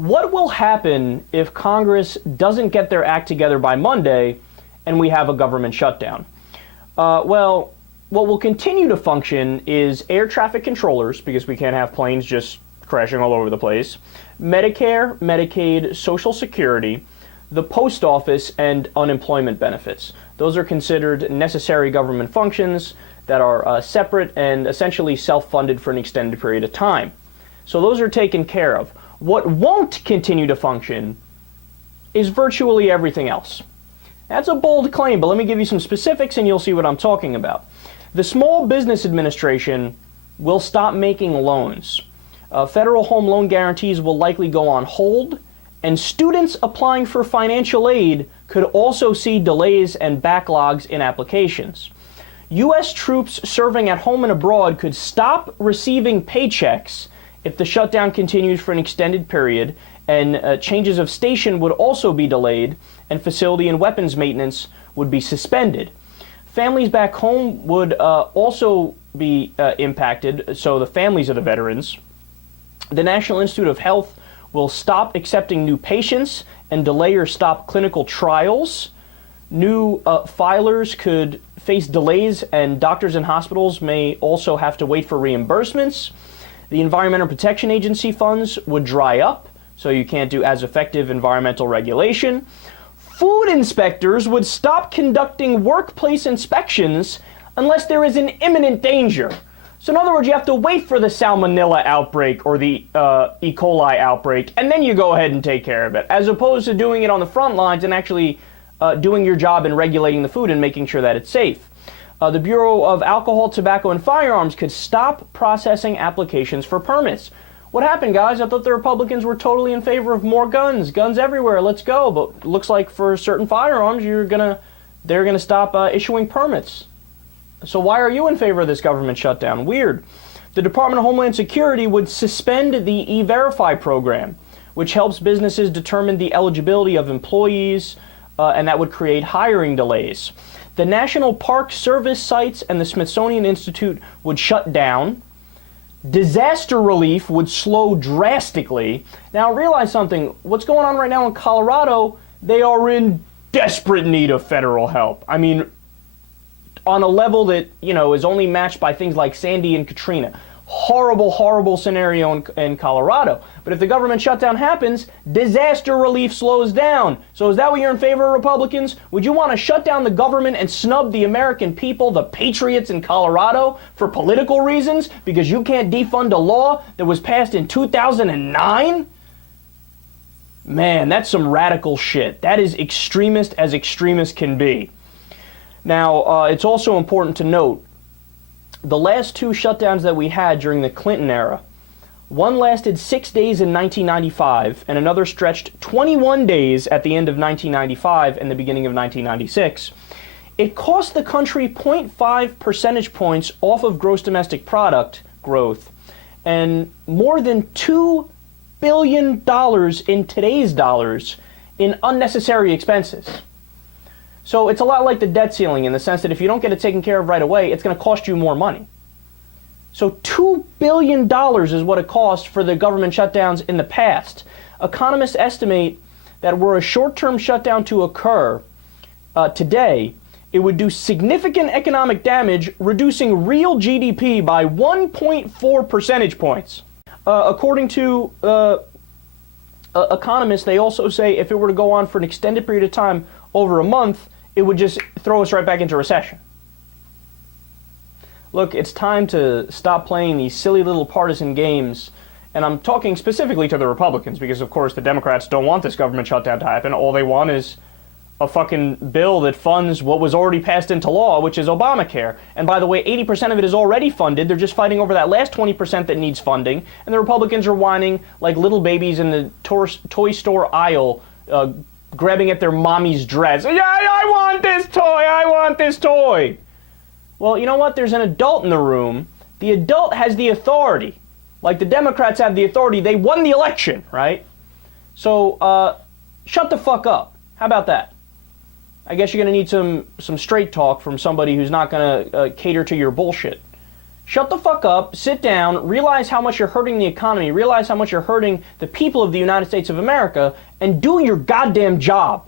What will happen if Congress doesn't get their act together by Monday and we have a government shutdown? Well, what will continue to function is air traffic controllers, because we can't have planes just crashing all over the place, Medicare, Medicaid, Social Security, the post office, and unemployment benefits. Those are considered necessary government functions that are separate and essentially self-funded for an extended period of time. So those are taken care of. What won't continue to function is virtually everything else. That's a bold claim, but let me give you some specifics and you'll see what I'm talking about. The Small Business Administration will stop making loans. Federal home loan guarantees will likely go on hold, and students applying for financial aid could also see delays and backlogs in applications. U.S. troops serving at home and abroad could stop receiving paychecks if the shutdown continues for an extended period, and changes of station would also be delayed, and facility and weapons maintenance would be suspended. Families back home would also be impacted, so the families of the veterans. The National Institute of Health will stop accepting new patients and delay or stop clinical trials. New filers could face delays, and doctors and hospitals may also have to wait for reimbursements. The Environmental Protection Agency funds would dry up, so you can't do as effective environmental regulation. Food inspectors would stop conducting workplace inspections unless there is an imminent danger. So in other words, you have to wait for the salmonella outbreak or the E. coli outbreak, and then you go ahead and take care of it, as opposed to doing it on the front lines and actually doing your job in regulating the food and making sure that it's safe. The Bureau of Alcohol, Tobacco, and Firearms could stop processing applications for permits. What happened, guys? I thought the Republicans were totally in favor of more guns. Guns everywhere, let's go. But looks like for certain firearms, they're gonna stop issuing permits. So why are you in favor of this government shutdown? Weird. The Department of Homeland Security would suspend the E-Verify program, which helps businesses determine the eligibility of employees, and that would create hiring delays. The National Park Service sites and the Smithsonian Institute would shut down. Disaster relief would slow drastically. Now realize something, what's going on right now in Colorado, they are in desperate need of federal help. I mean, on a level that, is only matched by things like Sandy and Katrina. Horrible, horrible scenario in Colorado. But if the government shutdown happens, disaster relief slows down. So is that what you're in favor of, Republicans? Would you want to shut down the government and snub the American people, the patriots in Colorado, for political reasons? Because you can't defund a law that was passed in 2009? Man, that's some radical shit. That is extremist as extremist can be. Now, it's also important to note, the last two shutdowns that we had during the Clinton era, one lasted 6 days in 1995, and another stretched 21 days at the end of 1995 and the beginning of 1996. It cost the country 0.5 percentage points off of gross domestic product growth, and more than $2 billion in today's dollars in unnecessary expenses. So it's a lot like the debt ceiling in the sense that if you don't get it taken care of right away, it's going to cost you more money. So $2 billion is what it cost for the government shutdowns in the past. Economists estimate that were a short-term shutdown to occur today, it would do significant economic damage, reducing real GDP by 1.4 percentage points. According to economists, they also say if it were to go on for an extended period of time, over a month, it would just throw us right back into recession. Look, it's time to stop playing these silly little partisan games, and I'm talking specifically to the Republicans, because of course the Democrats don't want this government shutdown to happen. All they want is a fucking bill that funds what was already passed into law, which is Obamacare. And by the way, 80% of it is already funded. They're just fighting over that last 20% that needs funding, and the Republicans are whining like little babies in the toy store aisle, grabbing at their mommy's dress. Yeah, I want this toy, I want this toy. Well, you know what? There's an adult in the room. The adult has the authority. Like the Democrats have the authority. They won the election, right? So, shut the fuck up. How about that? I guess you're going to need some straight talk from somebody who's not going to cater to your bullshit. Shut the fuck up, sit down, realize how much you're hurting the economy, realize how much you're hurting the people of the United States of America, and do your goddamn job.